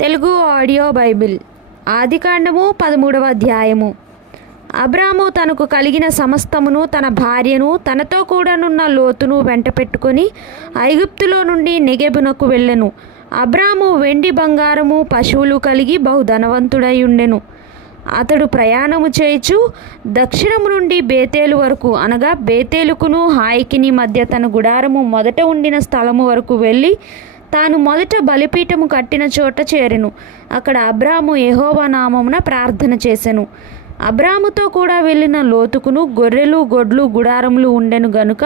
Telugu audio Bible ఆదికాండము పదమూడవ అధ్యాయము. అబ్రాము తనకు కలిగిన సమస్తమును తన భార్యను తనతో కూడానున్న లోతును వెంట పెట్టుకొని ఐగుప్తులో నుండి నెగెబునకు వెళ్ళెను. అబ్రాము వెండి బంగారము పశువులు కలిగి బహుధనవంతుడై ఉండెను. అతడు ప్రయాణము చేయుచు దక్షిణము నుండి బేతేలు వరకు అనగా బేతేలుకును హాయికిని మధ్య తన గుడారము మొదట ఉండిన స్థలము వరకు వెళ్ళి తాను మొదట బలిపీఠము కట్టిన చోట చేరెను. అక్కడ అబ్రాము యెహోవా నామమున ప్రార్థన చేసెను. అబ్రాముతో కూడా వెళ్ళిన లోతుకును గొర్రెలు గొడ్లు గుడారములు ఉండెను గనుక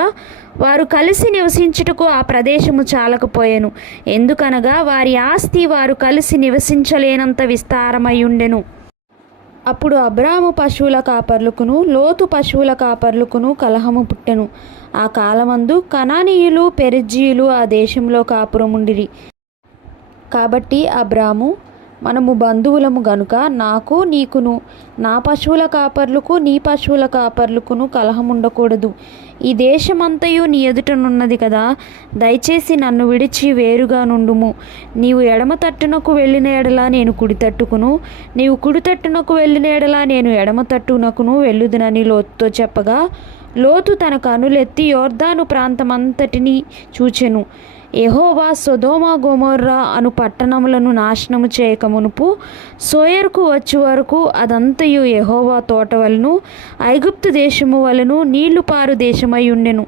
వారు కలిసి నివసించుటకు ఆ ప్రదేశము చాలకపోయెను. ఎందుకనగా వారి ఆస్తి వారు కలిసి నివసించలేనంత విస్తారమై ఉండెను. అప్పుడు అబ్రాము పశువుల కాపర్లకును లోతు పశువుల కాపర్లకును కలహము పుట్టెను. ఆ కాలమందు కనానీయులు పెరిజీయులు ఆ దేశంలో కాపురముండిరి. కాబట్టి అబ్రాము మనము బంధువులము గనుక నాకు నీకును నా పశువుల కాపర్లకు నీ పశువుల కాపర్లకును కలహం ఉండకూడదు. ఈ దేశమంతయు నీ ఎదుటనున్నది కదా దయచేసి నన్ను విడిచి వేరుగా నుండుము. నీవు ఎడమ తట్టునకు వెళ్ళిన ఎడలా నేను కుడి తట్టుకును నీవు కుడి తట్టునకు వెళ్ళిన ఎడలా నేను ఎడమ తట్టునకును వెళ్ళుదునని లోతుతో చెప్పగా లోతు తన కనులెత్తి యోర్ధాను ప్రాంతమంతటిని చూచెను. ఎహోవా సొదోమ గొమొర్రా అను పట్టణములను నాశనము చేయక మునుపు సోయర్కు వచ్చే వరకు అదంతయు ఎహోవా తోట వలను ఐగుప్తు దేశము వలను నీళ్ళు పారు దేశమై ఉండెను.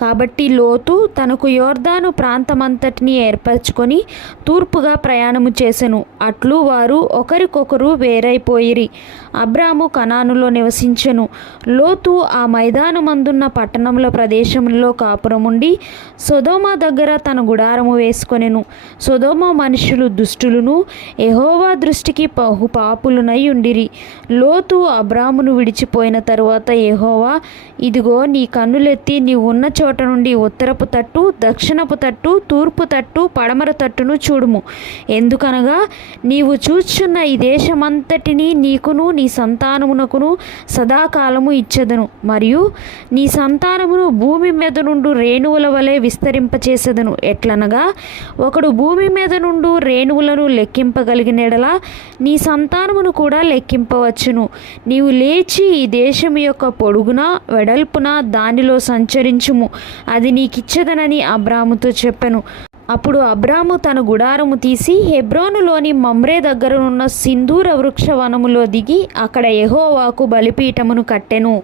కాబట్టి లోతు తనకు యోర్దాను ప్రాంతమంతటిని ఏర్పరచుకొని తూర్పుగా ప్రయాణము చేసెను. అట్లు వారు ఒకరికొకరు వేరైపోయిరి. అబ్రాము కనానులో నివసించెను. లోతు ఆ మైదానమందున్న పట్టణముల ప్రదేశంలో కాపురముండి సొదోమ దగ్గర తన గుడారము వేసుకొనెను. సొదోమ మనుషులు దుష్టులను ఎహోవా దృష్టికి బహు పాపులునై ఉండిరి. లోతు అబ్రామును విడిచిపోయిన తరువాత ఎహోవా ఇదిగో నీ కన్నులెత్తి నీ ఉన్న చోట నుండి ఉత్తరపు తట్టు దక్షిణపు తట్టు తూర్పు తట్టు పడమర తట్టును చూడుము. ఎందుకనగా నీవు చూచున్న ఈ దేశమంతటినీ నీకును నీ నీ సంతానమునకును సదాకాలము ఇచ్చెదను. మరియు నీ సంతానమును భూమి మీద నుండు రేణువుల వలె విస్తరింపచేసెదను. ఎట్లనగా ఒకడు భూమి మీద నుండు రేణువులను లెక్కింపగలిగినెడలా నీ సంతానమును కూడా లెక్కింపవచ్చును. నీవు లేచి ఈ దేశం యొక్క పొడుగున వెడల్పున దానిలో సంచరించుము. అది నీకిచ్చదనని అబ్రాముతో చెప్పెను. అప్పుడు అబ్రాము తన గుడారము తీసి హెబ్రోనులోని మమ్రే దగ్గరనున్న సింధూర వృక్ష వనములో దిగి అక్కడ యెహోవాకు బలిపీఠమును కట్టెను.